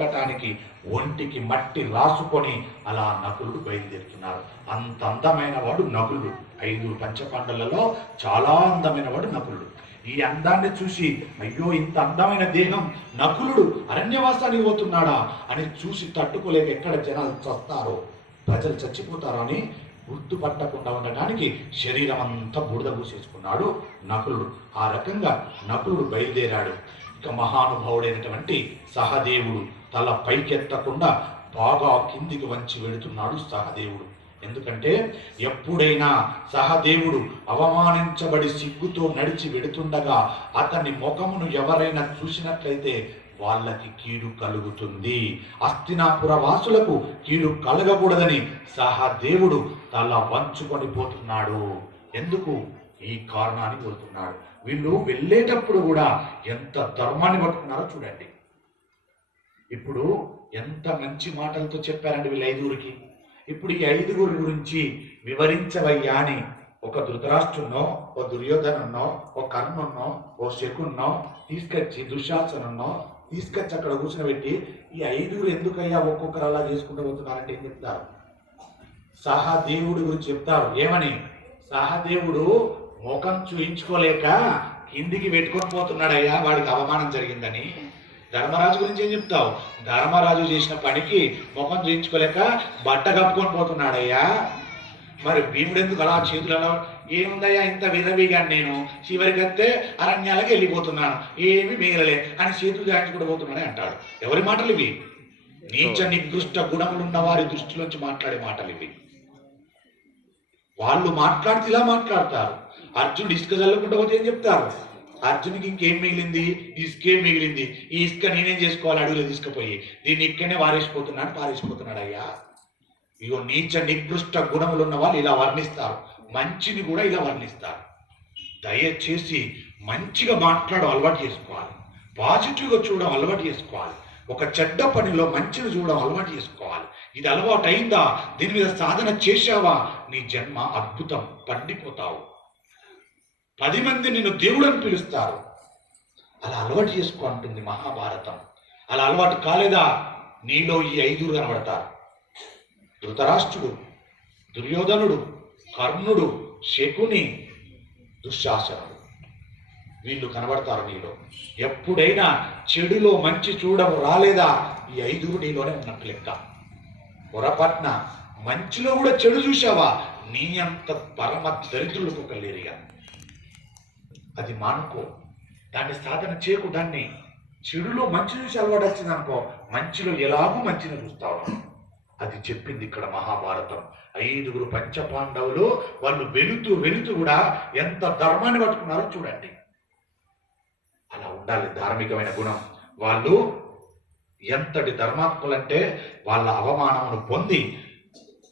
ఉండటానికి ఒంటికి మట్టి రాసుకొని అలా నకులుడు బయలుదేరుతున్నారు. అంత అందమైన వాడు నకులుడు. ఐదు పంచపాండలలో చాలా అందమైన వాడు నకులుడు. ఈ అందాన్ని చూసి అయ్యో ఇంత అందమైన దేహం నకులుడు అరణ్యవాసానికి పోతున్నాడా? అని చూసి తట్టుకోలేక ఎక్కడ జనాలు చస్తారో ప్రజలు చచ్చిపోతారో అని గుర్తుపట్టకుండా ఉండటానికి శరీరం అంతా బురద పూసేసుకున్నాడు నకులుడు. ఆ రకంగా నకులుడు బయలుదేరాడు. ఇక మహానుభావుడైనటువంటి సహదేవుడు తల పైకెత్తకుండా బాగా కిందికి వంచి వెళుతున్నాడు సహదేవుడు. ఎందుకంటే ఎప్పుడైనా సహదేవుడు అవమానించబడి సిగ్గుతో నడిచి వెడుతుండగా అతని ముఖమును ఎవరైనా చూసినట్లయితే వాళ్ళకి కీడు కలుగుతుంది. అస్తినాపుర వాసులకు కీడు కలగకూడదని సహదేవుడు తల వంచుకొని పోతున్నాడు. ఎందుకు? ఈ కారణాన్ని కోరుతున్నాడు వీళ్ళు వెళ్ళేటప్పుడు కూడా ఎంత ధర్మాన్ని పట్టుకున్నారో చూడండి. ఇప్పుడు ఎంత మంచి మాటలతో చెప్పారండి వీళ్ళు ఐదుగురికి? ఇప్పుడు ఈ ఐదుగురి గురించి వివరించవయ్యా అని ఒక ధృతరాష్ట్రున్నో ఓ దుర్యోధనున్నో ఓ కర్ణున్నో ఓ శకున్నో తీసుకొచ్చి దుశ్శాసనున్నో తీసుకొచ్చి అక్కడ కూర్చునబెట్టి ఈ ఐదుగురు ఎందుకయ్యా ఒక్కొక్కరు అలా చేసుకుంటూ పోతున్నారంటే ఏం చెప్తారు? సహదేవుడి గురించి చెప్తారు. ఏమని? సహదేవుడు ముఖం చూయించుకోలేక కిందికి పెట్టుకొని పోతున్నాడయ్యా వాడికి అవమానం జరిగిందని. ధర్మరాజు గురించి ఏం చెప్తావు? ధర్మరాజు చేసిన పనికి ముఖం చూయించుకోలేక బట్ట కప్పుకొని పోతున్నాడయ్యా. మరి భీముడు ఎందుకు అలా చేతులు అలా ఏముందయ్యా ఇంత విధవిగాను నేను? చివరికి వస్తే అరణ్యాలకు వెళ్ళిపోతున్నాను. ఏమి మిగలలే అని చేతులు జాయించుకుంటూ పోతున్నాడే అంటాడు. ఎవరి మాటలు ఇవి? నీచ నికృష్ట గుణములున్న వారి దృష్టిలోంచి మాట్లాడే మాటలు ఇవి. వాళ్ళు మాట్లాడితే ఇలా మాట్లాడతారు. అర్జునుడు ఇసుక చల్లుకుంటూ పోతే ఏం చెప్తారు? అర్జునికి ఇంకేం మిగిలింది? ఇసుకేం మిగిలింది? ఈ ఇసుక నేనేం చేసుకోవాలి? అడుగులో తీసుకుపోయి. దీన్ని ఇక్కడనే వారేసిపోతున్నాను పారేసిపోతున్నాడు అయ్యా. ఇగో నీచ నికృష్ట గుణములు ఉన్న వాళ్ళు ఇలా వర్ణిస్తారు. మంచిని కూడా ఇలా వర్ణిస్తారు. దయచేసి మంచిగా మాట్లాడడం అలవాటు చేసుకోవాలి. పాజిటివ్గా చూడడం అలవాటు చేసుకోవాలి. ఒక చెడ్డ పనిలో మంచిని చూడడం అలవాటు చేసుకోవాలి. ఇది అలవాటు అయిందా దీని మీద సాధన చేశావా? నీ జన్మ అద్భుతం. పండిపోతావు. పది మంది నిన్ను దేవుడు అని పిలుస్తారు. అలా అలవాటు చేసుకో అంటుంది మహాభారతం. అలా అలవాటు కాలేదా? నీలో ఈ ఐదుగురు కనబడతారు. ధృతరాష్ట్రుడు దుర్యోధనుడు కర్ణుడు శకుని దుశ్శాసనుడు. వీళ్ళు కనబడతారు నీలో. ఎప్పుడైనా చెడులో మంచి చూడడం రాలేదా? ఈ ఐదుగురు నీలోనే ఉన్నట్టు లెక్క. పొరపట్న మంచిలో కూడా చెడు చూసావా నీ అంత పరమ దరిద్రులకు ఒక లేరిగా అది మానుకో దాన్ని సాధన చేయకు దాన్ని చెడులో మంచి చూసి అలవాడాల్సింది అనుకో మంచిలో ఎలాగూ మంచిని చూస్తావు. అది చెప్పింది ఇక్కడ మహాభారతం. ఐదుగురు పంచపాండవులు వాళ్ళు వెళుతూ వెళుతూ కూడా ఎంత ధర్మాన్ని పట్టుకున్నారో చూడండి. అలా ఉండాలి ధార్మికమైన గుణం. వాళ్ళు ఎంతటి ధర్మాత్ములంటే వాళ్ళ అవమానమును పొంది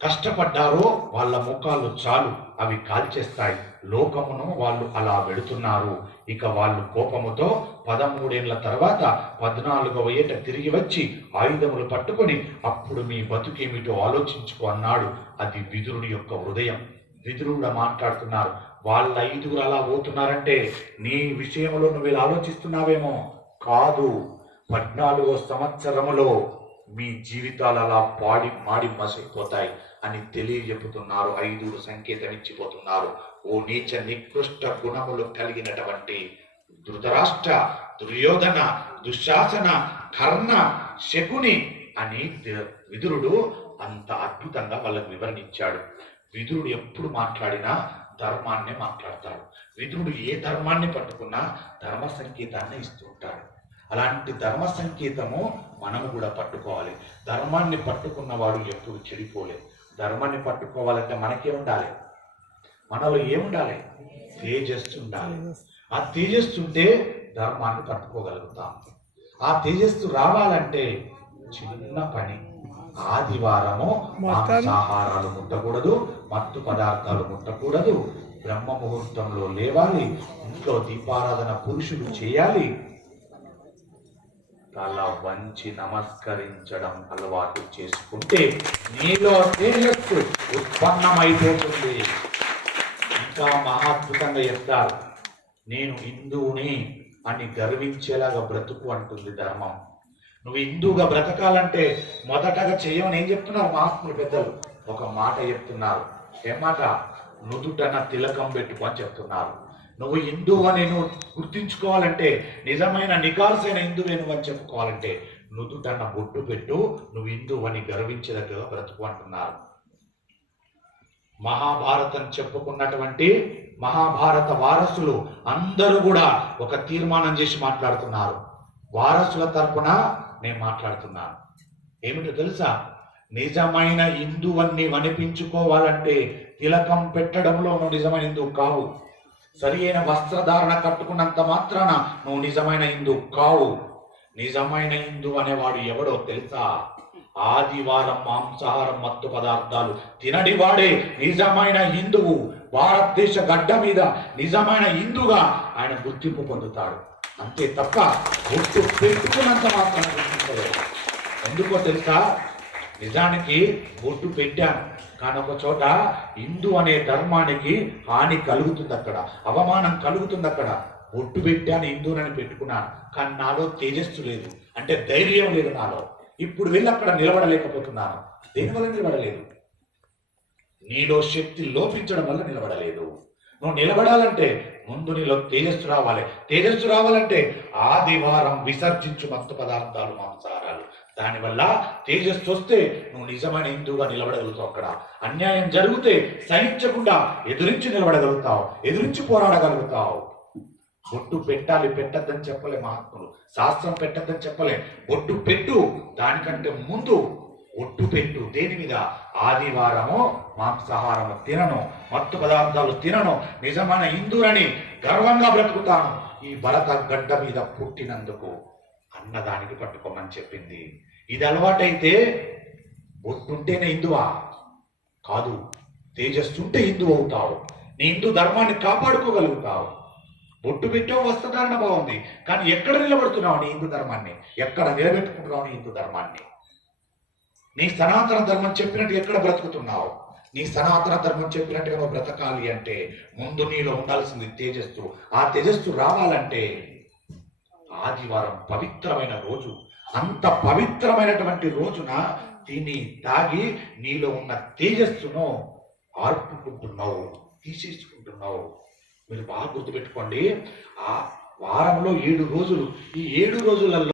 కష్టపడ్డారో వాళ్ళ ముఖాలు చాలు అవి కాల్చేస్తాయి. లోకమును వాళ్ళు అలా వెడుతున్నారు. ఇక వాళ్ళు కోపముతో పదమూడేళ్ళ తర్వాత పద్నాలుగవ ఏట తిరిగి వచ్చి ఆయుధములు పట్టుకొని అప్పుడు మీ బతుకేమిటో ఆలోచించుకో అన్నాడు. అది విదురుడి యొక్క హృదయం. విదురుడు మాట్లాడుతున్నారు వాళ్ళ ఐదుగురు అలా పోతున్నారంటే నీ విషయంలో నువ్వు ఇలా ఆలోచిస్తున్నావేమో? కాదు. పద్నాలుగో సంవత్సరములో మీ జీవితాలు అలా పాడి మాడి మసైపోతాయి. అని తెలియజెప్పుతున్నారు ఐదుగురు సంకేతం ఇచ్చిపోతున్నారు ఓ నీచ నికృష్ట గుణములు కలిగినటువంటి ధృతరాష్ట్ర దుర్యోధన దుశ్శాసన కర్ణ శకుని అని విదురుడు అంత అద్భుతంగా వాళ్ళకు వివరణించాడు విదురుడు ఎప్పుడు మాట్లాడినా ధర్మాన్నే మాట్లాడతాడు. విదురుడు ఏ ధర్మాన్ని పట్టుకున్నా ధర్మ సంకేతాన్ని ఇస్తూ ఉంటాడు. అలాంటి ధర్మ సంకేతము మనము కూడా పట్టుకోవాలి. ధర్మాన్ని పట్టుకున్నవాడు ఎప్పుడు చెడిపోలేదు. ధర్మాన్ని పట్టుకోవాలంటే మనకే ఉండాలి. మనలో ఏముండాలి? తేజస్సు ఉండాలి. ఆ తేజస్సు ఉంటే ధర్మాన్ని పట్టుకోగలుగుతాం ఆ తేజస్సు రావాలంటే చిన్న పని. ఆదివారము మాంసాహారాలు ముట్టకూడదు మత్తు పదార్థాలు ముట్టకూడదు. బ్రహ్మ ముహూర్తంలో లేవాలి ఇంట్లో దీపారాధన పురుషులు చేయాలి. తల వంచి నమస్కరించడం అలవాటు చేసుకుంటే నీలో తేజస్సు ఉత్పన్నమైపోతుంది. ఇంకా మహాద్భుతంగా చెప్తారు నేను హిందువుని అని గర్వించేలాగా బ్రతుకు అంటుంది ధర్మం. నువ్వు హిందువుగా బ్రతకాలంటే మొదటగా చేయమని ఏం చెప్తున్నారు మహాత్ములు పెద్దలు? ఒక మాట చెప్తున్నారు. ఏం మాట? నుదుటన తిలకం పెట్టుకొని చెప్తున్నారు. నువ్వు హిందూ అని నువ్వు గుర్తించుకోవాలంటే నిజమైన నికార్సైన హిందువే నువ్వు అని చెప్పుకోవాలంటే నుదుటన్న బొట్టు పెట్టు నువ్వు హిందూ అని గర్వించదగ్గగా బ్రతుకు అంటున్నారు. మహాభారతం చెప్పుకున్నటువంటి మహాభారత వారసులు అందరూ కూడా ఒక తీర్మానం చేసి మాట్లాడుతున్నారు. వారసుల తరపున నేను మాట్లాడుతున్నాను. ఏమిటో తెలుసా? నిజమైన హిందువన్ని వనిపించుకోవాలంటే తిలకం పెట్టడంలో నువ్వు నిజమైన హిందువు కావు. సరి అయిన వస్త్రధారణ కట్టుకున్నంత మాత్రాన నువ్వు నిజమైన హిందూ కావు. నిజమైన హిందూ అనేవాడు ఎవడో తెలుసా? ఆదివారం మాంసాహారం మత్తు పదార్థాలు తినడివాడే నిజమైన హిందువు. భారతదేశ గడ్డ మీద నిజమైన హిందుగా ఆయన గుర్తింపు పొందుతాడు. అంతే తప్ప గుర్తు పెట్టుకున్నంత మాత్రం ఎందుకో తెలుసా? నిజానికి బొట్టు పెట్టాను. కానీ ఒక చోట హిందూ అనే ధర్మానికి హాని కలుగుతుంది అక్కడ అవమానం కలుగుతుంది అక్కడ. ఒడ్డు పెట్టాను హిందూనని పెట్టుకున్నాను. కానీ నాలో తేజస్సు లేదు. అంటే ధైర్యం లేదు నాలో. ఇప్పుడు వెళ్ళి అక్కడ నిలబడలేకపోతున్నాను. దేనివల్ల నిలబడలేదు? నీలో శక్తి లోపించడం వల్ల నిలబడలేదు. నువ్వు నిలబడాలంటే ముందు నీలో తేజస్సు రావాలి. తేజస్సు రావాలంటే ఆదివారం విసర్జించు మత్తు పదార్థాలు మాంసాహారాలు. దానివల్ల తేజస్సు వస్తే నువ్వు నిజమైన హిందువుగా నిలబడగలుగుతావు అక్కడ. అన్యాయం జరిగితే సహించకుండా ఎదురించి నిలబడగలుగుతావు ఎదురించి పోరాడగలుగుతావు. బొట్టు పెట్టాలి పెట్టద్దని చెప్పలే మహాత్ములు. శాస్త్రం పెట్టద్దని చెప్పలే. బొట్టు పెట్టు దానికంటే ముందు ఒట్టు పెట్టు. దేని మీద? ఆదివారము మాంసాహారము తినను మత్తు పదార్థాలు తినను నిజమైన హిందువులని గర్వంగా బ్రతుకుతాను. ఈ భరత గడ్డ మీద పుట్టినందుకు అన్నదానికి పట్టుకోమని చెప్పింది. ఇది అలవాటైతే బొట్టుంటేనే హిందువా? కాదు తేజస్సుంటే హిందూ అవుతావు. నీ హిందూ ధర్మాన్ని కాపాడుకోగలుగుతావు. బొట్టు పెట్టావు వస్త్రధారణ బాగుంది. కానీ ఎక్కడ నిలబడుతున్నావు నీ హిందూ ధర్మాన్ని? ఎక్కడ నిలబెట్టుకుంటున్నావు నీ హిందూ ధర్మాన్ని? నీ సనాతన ధర్మం చెప్పినట్టు ఎక్కడ బ్రతుకుతున్నావు? నీ సనాతన ధర్మం చెప్పినట్టుగా నువ్వు బ్రతకాలి అంటే ముందు నీలో ఉండాల్సింది తేజస్సు. ఆ తేజస్సు రావాలంటే ఆదివారం పవిత్రమైన రోజు. అంత పవిత్రమైనటువంటి రోజున దీన్ని తాగి నీలో ఉన్న తేజస్సును ఆర్పుకుంటున్నావు తీసేసుకుంటున్నావు. మీరు బాగా గుర్తుపెట్టుకోండి. ఆ వారంలో ఏడు రోజులు ఈ ఏడు రోజులలో